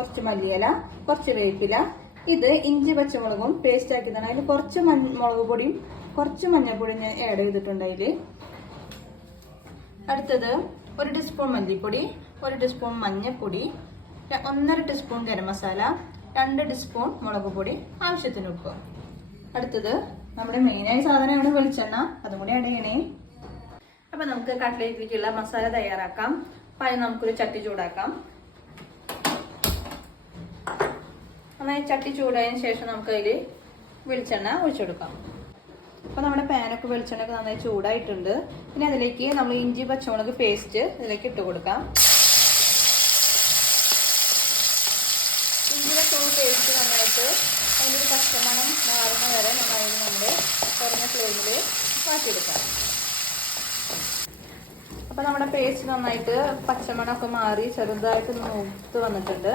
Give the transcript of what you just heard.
കുറച്ച് മല്ലിയില, കുറച്ച് വേപ്പില. ഇത് ഇഞ്ചി പച്ചമുളകും പേസ്റ്റ് ആക്കിയതാണ്. അതിൽ കുറച്ച് മുളക് പൊടിയും കുറച്ച് മഞ്ഞൾപ്പൊടിയും ഞാൻ ആഡ് ചെയ്തിട്ടുണ്ട് അതിൽ. അടുത്തത് 1 ടീസ്പൂൺ മല്ലിപ്പൊടി, 1 ടീസ്പൂൺ മഞ്ഞൾപ്പൊടി, 1.5 ടീസ്പൂൺ ഗരം മസാല, 2 ടീസ്പൂൺ മുളക് പൊടി, ആവശ്യത്തിന് ഉപ്പ്. അടുത്തത് നമ്മുടെ മെയിനായ സാധനമാണ് വെളിച്ചെണ്ണ, അതും കൂടി ആഡ് ചെയ്യണേ. അപ്പൊ നമുക്ക് കട്ട്ലേറ്റിലേക്കുള്ള മസാല തയ്യാറാക്കാം. അപ്പൊ അതിന് നമുക്കൊരു ചട്ടി ചൂടാക്കാം. നന്നായി ചട്ടി ചൂടായതിനു ശേഷം നമുക്ക് അതിൽ വെളിച്ചെണ്ണ ഒഴിച്ചെടുക്കാം. അപ്പൊ നമ്മുടെ പാനൊക്കെ വെളിച്ചെണ്ണയൊക്കെ നന്നായി ചൂടായിട്ടുണ്ട്. പിന്നെ അതിലേക്ക് നമ്മൾ ഇഞ്ചി പച്ചമുളക് പേസ്റ്റ് ഇതിലേക്ക് ഇട്ട് കൊടുക്കാം. ഇഞ്ചി പച്ചമുളക് പേസ്റ്റ് നന്നായിട്ട് അതിൻ്റെ ഒരു പച്ചമണം മാറുന്ന വരെ നന്നായിട്ട് നമ്മൾ കുറഞ്ഞ ഫ്ലെയിമിൽ മാറ്റിയെടുക്കാം. അപ്പോൾ നമ്മുടെ പേസ്റ്റ് നന്നായിട്ട് പച്ചമണമൊക്കെ മാറി ചെറുതായിട്ട് മൂത്ത് വന്നിട്ടുണ്ട്.